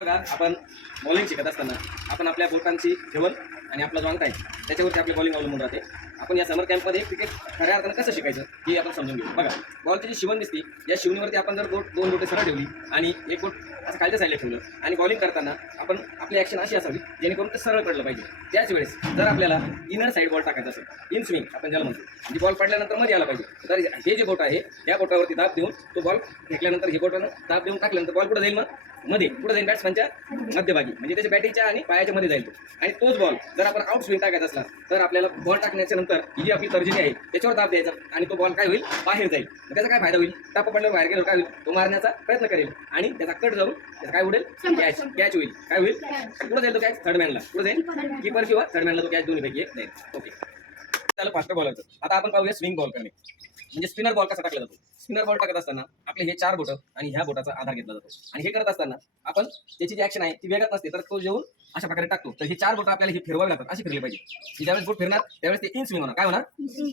बघा आपण बॉलिंग शिकत असताना आपण आपल्या बोटांची ठेवण आणि आपला जो अंक आहे त्याच्यावरती आपली बॉलिंग अवलंबून राहते. आपण या समर कॅम्पमध्ये क्रिकेट खऱ्या अर्थानं कसं शिकायचं हे आपण समजून घेऊ. बघा बॉलची जी शिवण दिसती या शिवणीवरती आपण जर बोट दोन बोटे सरळ ठेवली आणि एक बोट असं खालच्या साईडला ठेवलं आणि बॉलिंग करताना आपण आपली ॲक्शन अशी असावी जेणेकरून ते सरळ पडलं पाहिजे. त्याच वेळेस जर आपल्याला इनर साईड बॉल टाकायचा असेल इन स्विंग आपण ज्याला म्हणतो म्हणजे बॉल पडल्यानंतरमध्ये आला पाहिजे. तर हे जे बोट आहे या बोटावरती दाब देऊन तो बॉल फेकल्यानंतर हे बोटानं दाब देऊन टाकल्यानंतर बॉल कुठं जाईल मग? मध्ये पुढे जाईल बॅट्समॅनच्या मध्यभागी. म्हणजे त्याच्या बॅटिंगच्या आणि पायाच्या मध्ये जाईल तो. आणि तोच बॉल जर आपण आउट स्विंग टाकायचा असला तर आपल्याला बॉल टाकण्याच्या नंतर ही जी आपली तर्जनी आहे त्याच्यावर दाब द्यायचा आणि तो बॉल काय होईल? बाहेर जाईल. त्याचा काय फायदा होईल? टाप पडल्यावर बाहेर गेल्यावर काय होईल? तो मारण्याचा प्रयत्न करेल आणि त्याचा कट जाऊन त्याचा काय उडेल? कॅच कॅच होईल. काय होईल? कुठं जाईल तो कॅच थर्ड मॅनला कुठं जाईल? किपर किंवा थर्ड मॅनला तो कॅच दोन्हीपैकी एक. जाईल ओके त्याला फास्ट बॉलरचं आता आपण पाहूया स्विंग बॉल करणे. म्हणजे स्पिनर बॉल कसा टाकला जातो? स्पिनर बॉल टाकत असताना आपले हे चार बोटं आणि ह्या बोटाचा आधार घेतला जातो. आणि हे करत असताना आपण त्याची जी ऍक्शन आहे ती वेगळत नसते तर तो जेवून अशा प्रकारे टाकतो. तर हे चार बोटं आपल्याला हे फिरवावे लागतात अशी फिरली पाहिजे. ज्यावेळेस बोट फिरणार त्यावेळेस ते इन स्विंग होणार. काय होणार?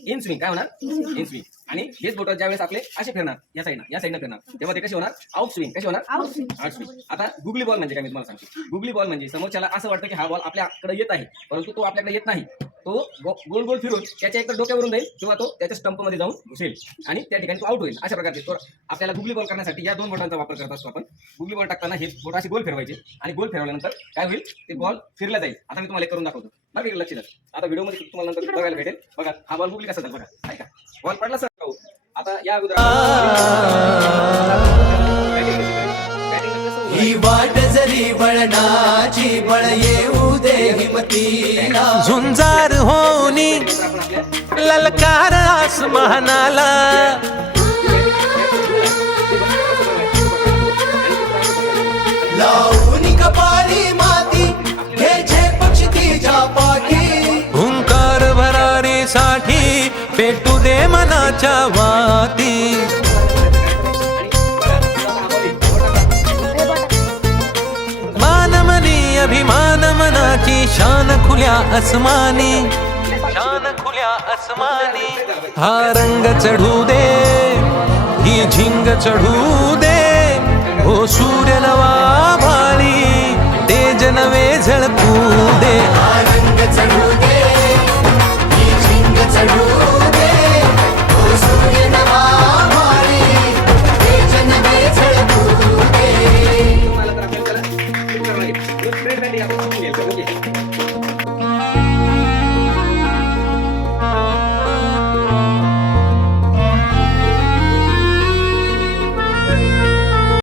इन स्विंग काय होणार? इन स्विंग आणि हेच बोट ज्यावेळेस आपले असे फिरणार या साईडनं या साईडनं फिरणार तेव्हा ते कसे होणार? आउट स्विंग कसे होणार? आउट स्विंग आता गुगली बॉल म्हणजे काय? मी तुम्हाला सांगतो. गुगली बॉल म्हणजे समोरच्याला असं वाटतं की हा बॉल आपल्याकडे येत आहे परंतु तो आपल्याकडे येत नाही. तो गोल गोल फिरून त्याच्या एक डोक्यावरून जाईल किंवा तो त्याच्या स्टंपमध्ये जाऊन घुसेल. आणि त्या ठिकाणी तो आउट होईल. अशा प्रकारचे तो आपल्याला गुगली बॉल करण्यासाठी या दोन बोटांचा वापर करत असतो आपण. गुगली बॉल टाकताना हे बोट अशी गोल फिरवायचे आणि गोल फिरवल्यानंतर काय होईल? ते बॉल फिरला जाईल. आता मी तुम्हाला एक करून दाखवतो. बघा इकडे लक्ष द्या. आता व्हिडिओमध्ये तुम्हाला नंतर बघायला भेटेल. बघा हा बॉल गुगली कसा जाईल बघा ऐका. बॉल पडला सर भाऊ. आता या अगोदर ही वाट जरी वळणाची बळ येऊ दे हिमतीला. झुंजार आपल्या ललकार आसमानाला. लावून कपाळी माती घ्यायचे पक्ष तिच्या पाठी. हुंकार भरारीसाठी पेटू दे मनाच्या वाती. मानमनी अभिमान मनाची शान खुल्या अस्मानी खुल्या आसमानी. हा रंग चढू दे ही झिंग चढू दे. हो सूर्य नवा भाळी तेज नवे झळकू दे. चढू चढू हो तेज नवे झळकू दे.